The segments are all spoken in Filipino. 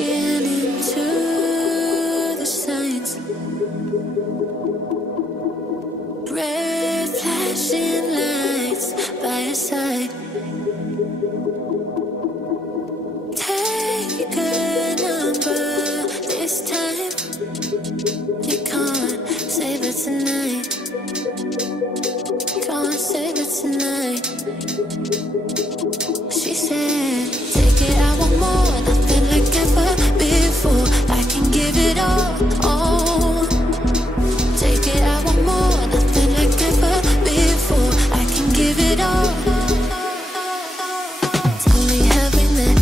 looking into the signs. Red flashing lights by your side. Take a number this time. You can't save it tonight. Can't save it tonight. She said, take it, I want more, nothing like ever before. I can give it all, oh. Take it, I want more, nothing like ever before. I can give it all. Tell me, have we met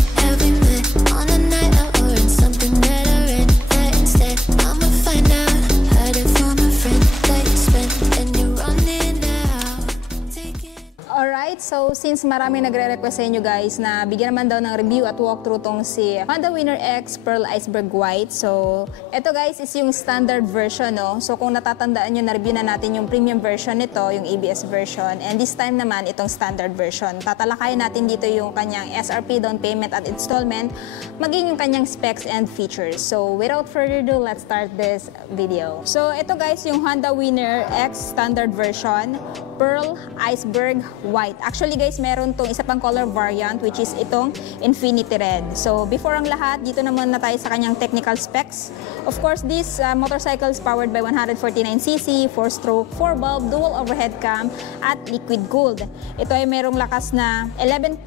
on a night out or in something that I read? That instead, I'ma find out. Heard it from a friend that you spent and you're running out. Take it. Alright, so since marami nagre-request sa inyo guys na bigyan naman daw ng review at walkthrough tong si Honda Winner X Pearl Iceberg White. So, ito guys is yung standard version, no? So, kung natatandaan nyo, na-review na natin yung premium version nito, yung ABS version. And this time naman, itong standard version. Tatalakayin natin dito yung kanyang SRP, down payment at installment, maging yung kanyang specs and features. So, without further ado, let's start this video. So, ito guys, yung Honda Winner X standard version, Pearl Iceberg White. Actually guys, meron tong isa pang color variant which is itong Infinity Red. So before ang lahat, dito naman na tayo sa kanyang technical specs. Of course, this motorcycle is powered by 149cc, 4-stroke, 4-valve, dual overhead cam at liquid cooled. Ito ay merong lakas na 11.5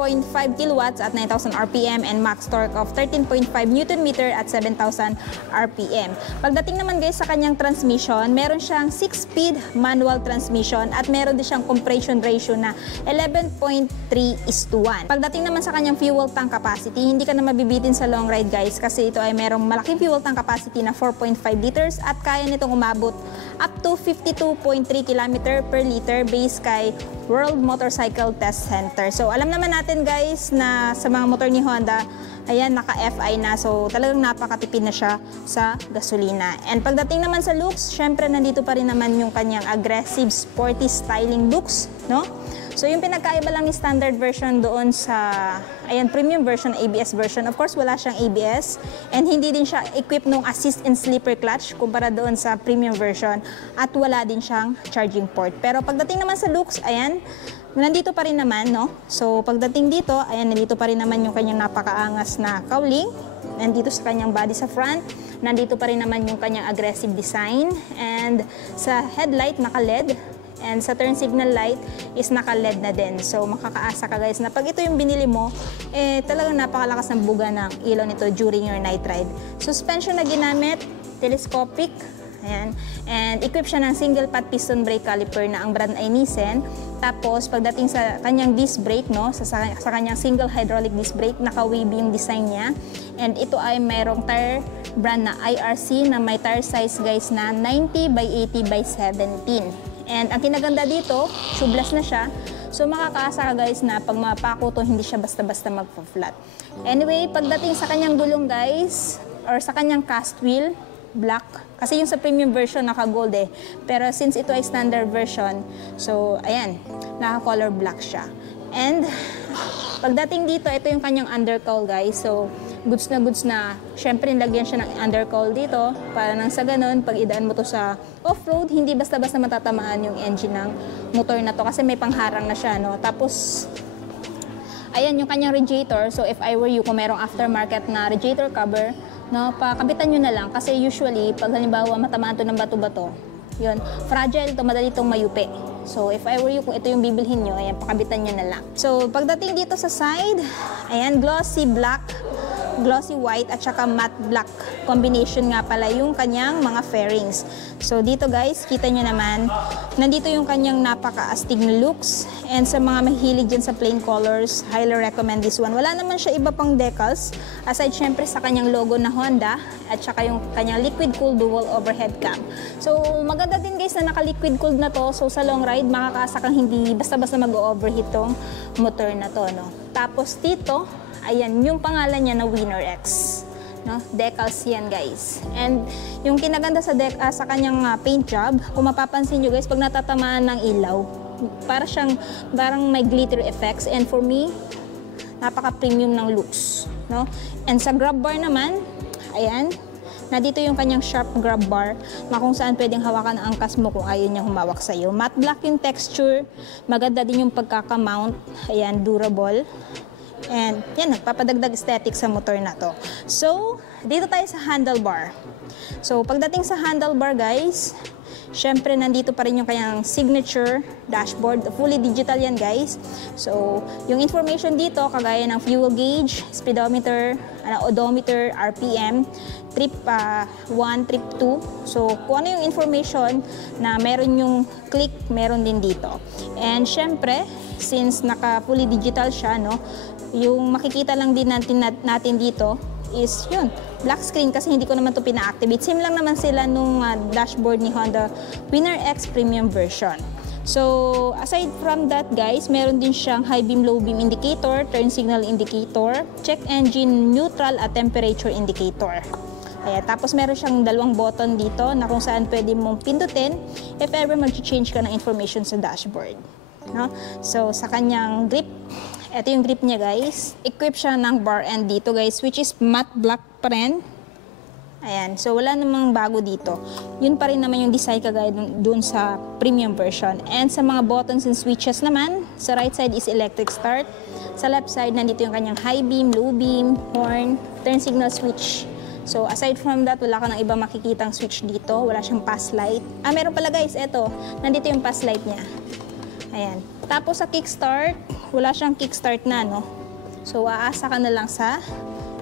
kilowatts at 9,000 RPM and max torque of 13.5 Newton meter at 7,000 RPM. Pagdating naman guys sa kanyang transmission, meron siyang 6-speed manual transmission at meron din siyang compression ratio na 11.3:1. Pagdating naman sa kanyang fuel tank capacity, hindi ka na mabibitin sa long ride guys kasi ito ay merong malaking fuel tank capacity na 4.5 liters at kaya nitong umabot up to 52.3 km per liter based kay World Motorcycle Test Center. So alam naman natin guys na sa mga motor ni Honda, ayan, naka-FI na. So, talagang napakatipid na siya sa gasolina. And pagdating naman sa looks, syempre nandito pa rin naman yung kanyang aggressive, sporty styling looks, no? So, yung pinagkaiba lang ni standard version doon sa, ayan, premium version, ABS version. Of course, wala siyang ABS. And hindi din siya equipped ng assist and slipper clutch kumpara doon sa premium version. At wala din siyang charging port. Pero pagdating naman sa looks, ayan, nandito pa rin naman, no? So, pagdating dito, ayan, nandito pa rin naman yung kanyang napakaangas na cowling. Nandito sa kanyang body sa front. Nandito pa rin naman yung kanyang aggressive design. And sa headlight, naka-LED. And sa turn signal light is naka-LED na din. So, makakaasa ka guys na pag ito yung binili mo, eh, talagang napakalakas ng buga ng ilaw nito during your night ride. Suspension na ginamit, telescopic. Ayan. And equipped siya ng single pad piston brake caliper na ang brand ay Nissan. Tapos pagdating sa kanyang disc brake, no, sa kanyang single hydraulic disc brake, naka-wavy yung design niya. And ito ay mayroong tire brand na IRC na may tire size guys na 90 by 80 by 17. And ang kinaganda dito, tubeless na siya. So makakaasa ka guys na pag mapako to, hindi siya basta-basta magpa-flat. Anyway, pagdating sa kanyang gulong guys, or sa kanyang cast wheel, black. Kasi yung sa premium version naka-gold eh. Pero since ito ay standard version, so ayan, naka-color black siya. And pagdating dito, ito yung kanyang undercowl guys. So goods na, syempre nilagyan siya ng undercowl dito para nang sa ganun, pag idaan mo to sa off-road, hindi basta-basta matatamaan yung engine ng motor na to kasi may pangharang na siya, no? Tapos ayan yung kanyang radiator. So if I were you, kung merong aftermarket na radiator cover, no, pakabitan nyo na lang kasi usually pag halimbawa matamaan to ng bato-bato, yun, fragile to, madali itong mayupi. So if I were you, kung ito yung bibilhin nyo, ayan, pakabitan nyo na lang. So pagdating dito sa side, ayan, glossy black, glossy white at saka matte black combination nga pala yung kanyang mga fairings. So dito guys, kita nyo naman, nandito yung kanyang napaka-astig na looks. And sa mga mahilig dyan sa plain colors, highly recommend this one. Wala naman siya iba pang decals, aside syempre sa kanyang logo na Honda at saka yung kanyang liquid cooled dual overhead cam. So maganda din guys na naka-liquid cooled na to. So sa long ride, makakaasa kang hindi basta-basta mag-overheat tong motor na to, no? Tapos dito, ayan, yung pangalan niya na Winner X. No? Decals yan guys. And yung kinaganda sa kanyang paint job, kung mapapansin nyo guys, pag natatamaan ng ilaw, parang may glitter effects. And for me, napaka-premium ng looks. No? And sa grab bar naman, Ayan. Nandito yung kanyang sharp grab bar na kung saan pwedeng hawakan ang angkas mo kung ayaw niya humawak sa'yo. Matte black yung texture. Maganda din yung pagkaka-mount. Ayan, durable. And yan, nagpapadagdag aesthetic sa motor na to. So, dito tayo sa handlebar. So, pagdating sa handlebar guys, syempre nandito pa rin yung kanyang signature dashboard. Fully digital yan guys. So, yung information dito, kagaya ng fuel gauge, speedometer, odometer, RPM, trip 1, trip 2. So, kung ano yung information na meron yung click, meron din dito. And syempre, since naka-fully digital siya, no, yung makikita lang din natin dito is yun, black screen kasi hindi ko naman to pina-activate. Same lang naman sila nung dashboard ni Honda Winner X Premium version. So, aside from that guys, meron din siyang high beam, low beam indicator, turn signal indicator, check engine neutral at temperature indicator. Ayan, tapos meron siyang dalawang button dito na kung saan pwede mong pindutin if ever mag-change ka ng information sa dashboard. No? So, sa kanyang grip, ito yung grip niya guys. Equip siya ng bar end dito guys, which is matte black pa rin. Ayan, so wala namang bago dito. Yun pa rin naman yung design kagaya dun sa premium version. And sa mga buttons and switches naman, sa right side is electric start. Sa left side, nandito yung kanyang high beam, low beam, horn, turn signal switch. So aside from that, wala ka nang iba makikitang switch dito. Wala siyang pass light. Meron pala guys, eto. Nandito yung pass light niya. Ayan. Tapos sa kickstart, wala siyang kickstart na, no? So, aasa ka na lang sa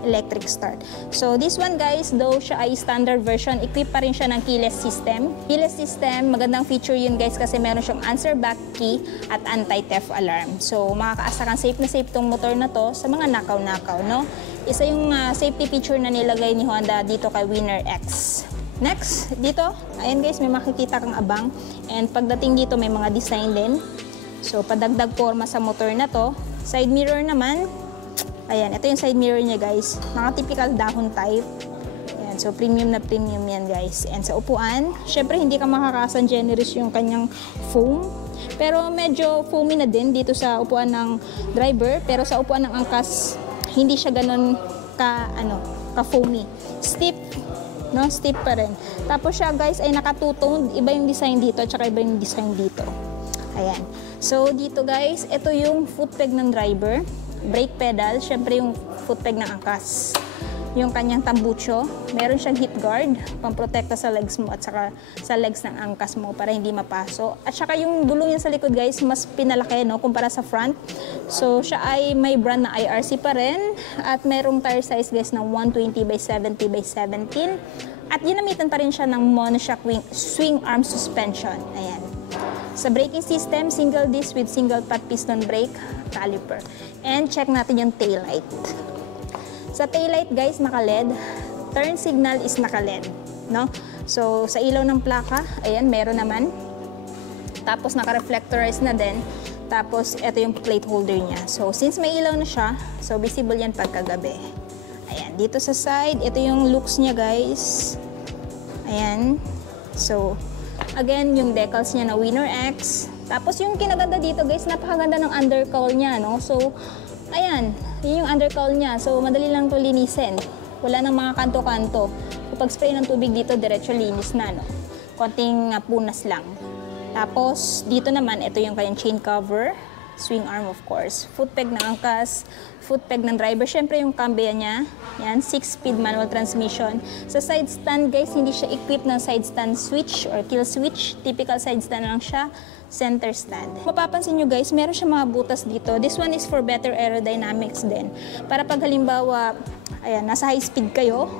electric start. So, this one guys, though siya ay standard version, equip pa rin siya ng keyless system. Keyless system, magandang feature yun guys kasi meron siyang answer back key at anti-theft alarm. So, makakaasa kang safe na safe tong motor na to sa mga nakaw-nakaw, no? Isa yung safety feature na nilagay ni Honda dito kay Winner X. Next, dito, ayan guys, may makikita kang abang. And pagdating dito, may mga design din. So, padagdag forma sa motor na to. Side mirror naman, ayan, ito yung side mirror niya guys. Mga typical dahon type. Ayan, so premium na premium yan guys. And sa upuan, syempre hindi ka makakasan generous yung kanyang foam. Pero medyo foamy na din dito sa upuan ng driver. Pero sa upuan ng angkas, hindi siya ganun ka foamy. Stiff, no? Stiff pa rin. Tapos siya guys ay naka two-toned. Iba yung design dito, tsaka iba yung design dito. Ayan. So, dito guys, ito yung foot peg ng driver. Brake pedal, syempre yung foot peg ng angkas. Yung kanyang tambucho, meron siyang hip guard, pamprotekta sa legs mo at saka sa legs ng angkas mo para hindi mapaso. At saka yung gulong niya sa likod guys, mas pinalaki, no, kumpara sa front. So, siya ay may brand na IRC pa rin. At merong tire size guys na 120/70/17. At ginamitan pa rin siya ng monoshock swing arm suspension. Ayan. Sa braking system, single disc with single pot piston brake caliper. And check natin yung taillight. Sa taillight guys, naka-LED. Turn signal is naka-LED, no? So, sa ilaw ng plaka, ayan, meron naman. Tapos, naka-reflectorize na din. Tapos, ito yung plate holder niya. So, since may ilaw na siya, so visible yan pagkagabi. Ayan, dito sa side, ito yung looks niya guys. Ayan. So, again, yung decals niya na Winner X. Tapos yung kinaganda dito guys, napakaganda ng undercowl niya, no? So, ayan, yun yung undercowl niya. So, madali lang to linisin. Wala nang mga kanto-kanto. Kapag spray ng tubig dito, diretso linis na, no? Konting punas lang. Tapos, dito naman, ito yung kanyang chain cover. Swing arm, of course. Foot peg ng angkas. Foot peg ng driver. Siyempre, yung cambia niya. Yan, 6-speed manual transmission. Sa side stand, guys, hindi siya equipped ng side stand switch or kill switch. Typical side stand lang siya. Center stand. Mapapansin nyo guys, meron siya mga butas dito. This one is for better aerodynamics din. Para pag halimbawa, ayan, nasa high speed kayo,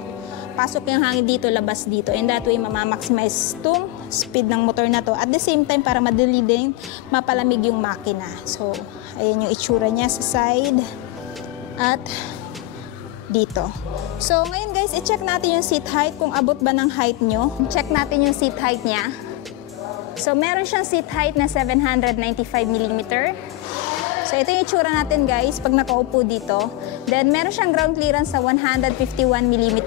pasok yung hangin dito, labas dito. And that way, mamamaximize itong speed ng motor na to. At the same time, para madali din mapalamig yung makina. So, ayan yung itsura niya sa side. At dito. So, ngayon guys, i-check natin yung seat height. Kung abot ba ng height nyo. Check natin yung seat height niya. So, meron siyang seat height na 795mm. So, ito yung itsura natin guys pag nakaupo dito. Then, meron siyang ground clearance sa 151mm.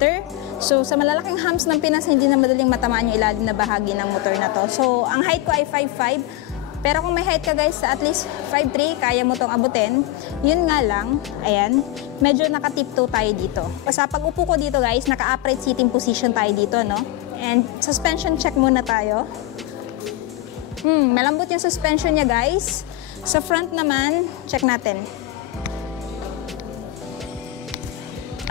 So, sa malalaking humps ng Pinas, hindi na madaling matamaan yung ilalim na bahagi ng motor na to. So, ang height ko ay 5'5". Pero kung may height ka guys sa at least 5'3", kaya mo tong abutin. Yun nga lang, ayan, medyo naka-tiptoe tayo dito. Sa pag-upo ko dito guys, naka-upright sitting position tayo dito, no? And suspension check muna tayo. Malambot yung suspension niya guys. Sa front naman, check natin.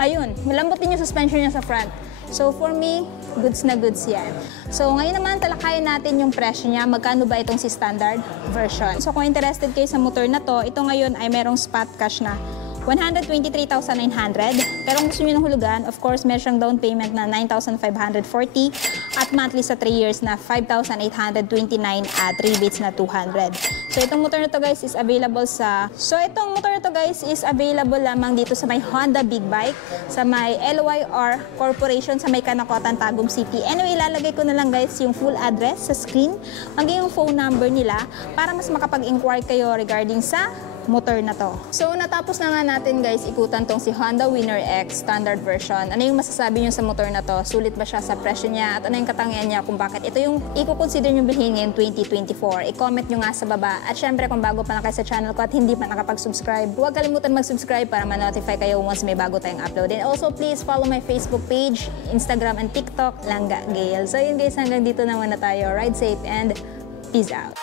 Ayun, malambot din yung suspension niya sa front. So for me, goods na goods yan. So ngayon naman, talakayin natin yung presyo niya. Magkano ba itong si standard version? So kung interested kayo sa motor na to, ito ngayon ay merong spot cash na 123,900. Pero kung gusto nyo ng hulugan, of course, meron siyang down payment na 9,540 at monthly sa 3 years na 5,829 at rebates na 200. So itong motor na to guys is available lamang dito sa may Honda Big Bike, sa may LYR Corporation, sa may Kanakotan, Tagum City. Anyway, ilalagay ko na lang guys yung full address sa screen, hanggang yung phone number nila para mas makapag-inquire kayo regarding sa motor na to. So natapos na nga natin guys ikutan tong si Honda Winner X standard version. Ano yung masasabi nyo sa motor na to? Sulit ba siya sa presyo niya? At ano yung katangian niya kung bakit ito yung i-consider nyo bilhin ngayon 2024? I-comment nyo nga sa baba. At syempre kung bago pa na kayo sa channel ko at hindi pa nakapag-subscribe, huwag kalimutan mag-subscribe para ma-notify kayo once may bago tayong upload. And also please follow my Facebook page, Instagram and TikTok, Langga Gayle. So yun guys, hanggang dito na muna tayo. Ride safe and peace out.